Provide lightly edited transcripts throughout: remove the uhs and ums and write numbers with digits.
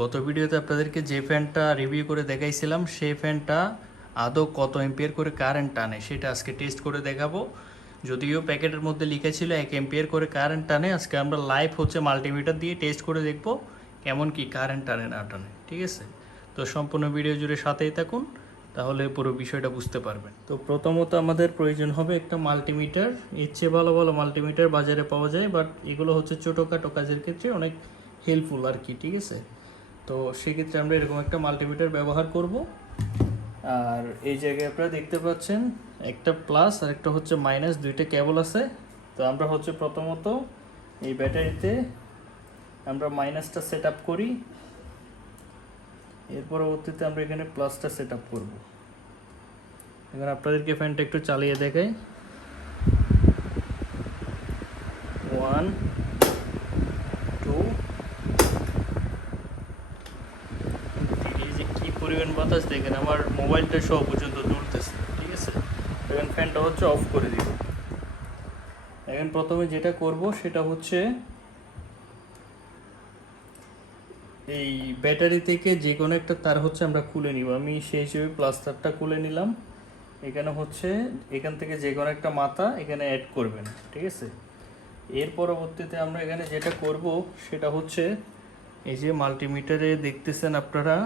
গত ভিডিওতে আপনাদেরকে যে ফ্যানটা রিভিউ করে দেখাইছিলাম সেই ফ্যানটা আদৌ কত এম্পিয়ার করে কারেন্ট টানে সেটা আজকে টেস্ট করে দেখাবো। যদিও প্যাকেটের মধ্যে লিখা ছিল 1 এম্পিয়ার করে কারেন্ট টানে, আজকে আমরা লাইভ হচ্ছে মাল্টিমিটার দিয়ে টেস্ট করে দেখব কেমন কি কারেন্ট টানে না টানে। ঠিক আছে, তো সম্পূর্ণ ভিডিও জুড়ে সাথেই থাকুন, তাহলে পুরো বিষয়টা বুঝতে পারবেন। তো প্রথমত আমাদের প্রয়োজন হবে একটা মাল্টিমিটার। এর চেয়ে ভালো ভালো মাল্টিমিটার বাজারে পাওয়া যায়, বাট এগুলো হচ্ছে ছোটোখাটো কাজের ক্ষেত্রে অনেক হেল্পফুল আর কি। ঠিক আছে, তো সেক্ষেত্রে আমরা এরকম একটা মাল্টিমিটার ব্যবহার করব। আর এই জায়গায় আপনারা দেখতে পাচ্ছেন একটা প্লাস আর একটা হচ্ছে মাইনাস, দুইটা কেবল আছে। তো আমরা হচ্ছে প্রথমত এই ব্যাটারিতে আমরা মাইনাসটা সেট আপ করি, এর পরবর্তীতে আমরা এখানে প্লাসটা সেট আপ করবো। এখন আপনাদেরকে ফ্যানটা একটু চালিয়ে দেখাই। 1 2 যে কি পরিমাণ বাতাস দেখেন, আমার মোবাইলটা সহ পর্যন্ত দুলতেছে। ঠিক আছে, এখন ফ্যানটা হচ্ছে অফ করে দিব। এখন প্রথমে যেটা করব সেটা হচ্ছে এই ব্যাটারি থেকে যে কোনো একটা তার হচ্ছে আমরা খুলে নিব। আমি সেই হিসেবে প্লাস তারটা খুলে নিলাম। এখানে হচ্ছে এখান থেকে যে কোনো একটা মাথা এখানে অ্যাড করবেন। ঠিক আছে, এর পরবর্তীতে আমরা এখানে যেটা করব সেটা হচ্ছে এই যে মাল্টিমিটারে দেখতেছেন আপনারা,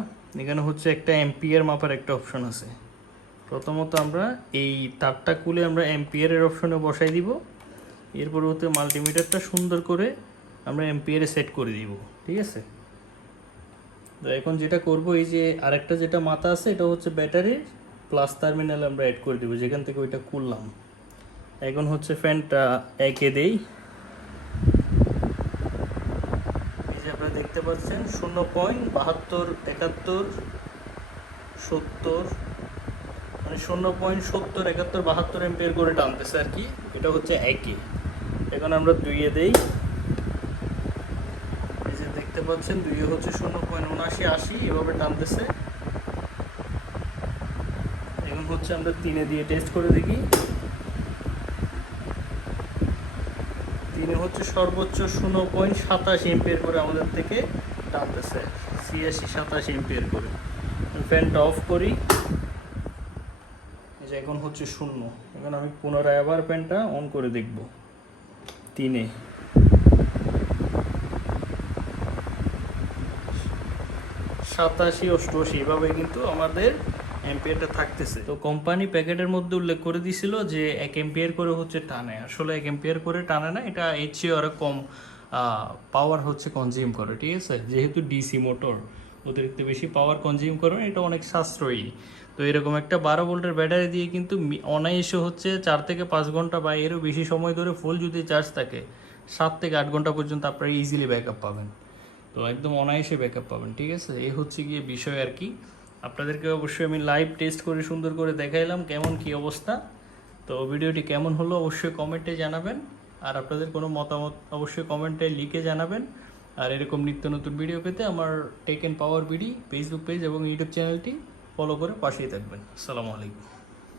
এখানে হচ্ছে একটা এম্পিয়ার মাপার একটা অপশন আছে। প্রথমত আমরা এই তারটা খুলে আমরা এম্পিয়ারের অপশনে বসাই দিব। এর পরবর্তী মাল্টিমিটারটা সুন্দর করে আমরা এম্পিয়ারে সেট করে দিব। ঠিক আছে, তো এখন যেটা করব এই যে আরেকটা যেটা মাথা আছে এটা হচ্ছে ব্যাটারির প্লাস টার্মিনাল আমরা অ্যাড করে দেবো, যেখান থেকে ওইটা খুললাম। এখন হচ্ছে ফ্যানটা একে দেই। এই যে আপনারা দেখতে পাচ্ছেন 0.72 71 70, মানে 0.70 71 72 এম্পিয়ার করে টানতেছে আর কি। এটা হচ্ছে একে। এখন আমরা দুইয়ে দেই। এই যে দেখতে পাচ্ছেন দুইয়ে হচ্ছে 0.79 80 এভাবে টানতেছে। এখন হচ্ছে আমরা তিনে দিয়ে টেস্ট করে দেখি। তিনে হচ্ছে সর্বোচ্চ 0.87 এম্পিয়ার করে আমাদের থেকে টানতেছে, 86 87 এম্পিয়ার করে। ফ্যানটা অফ করি। এই যে এখন হচ্ছে 0। এখন আমি পুনরায় আবার ফ্যানটা অন করে দেখব। তিনে 87 88 এভাবে কিন্তু আমাদের এম্পিয়ারটা থাকতেছে। তো কোম্পানি প্যাকেটের মধ্যে উল্লেখ করে দিছিল যে 1 এম্পিয়ার করে হচ্ছে টানে, আসলে 1 এম্পিয়ার করে টানে না, এটা এর চেয়ে আরও কম পাওয়ার হচ্ছে কনজিউম করে। ঠিক আছে, যেহেতু ডিসি মোটর অতিরিক্ত বেশি পাওয়ার কনজিউম করে না, এটা অনেক সাশ্রয়ী। তো এরকম একটা 12 ভোল্টের ব্যাটারি দিয়ে কিন্তু অনায়াসে হচ্ছে 4 থেকে 5 ঘন্টা বা এরও বেশি সময় ধরে ফুল যদি চার্জ থাকে 7 থেকে 8 ঘন্টা পর্যন্ত আপনারা ইজিলি ব্যাকআপ পাবেন। তো একদম অনায়াসে ব্যাকআপ পাবেন। ঠিক আছে, এই হচ্ছে গিয়ে বিষয় আর কি। আপনাদেরকে অবশ্যই আমি লাইভ টেস্ট করে সুন্দর করে দেখাইলাম কেমন কি অবস্থা। তো ভিডিওটি কেমন হলো অবশ্যই কমেন্টে জানাবেন, আর আপনাদের কোনো মতামত অবশ্যই কমেন্টে লিখে জানাবেন। আর এরকম নিত্য নতুন ভিডিও পেতে আমার Tech and Power BD Facebook page এবং ইউটিউব চ্যানেলটি ফলো করে পাশেই থাকবেন। আসসালামু আলাইকুম।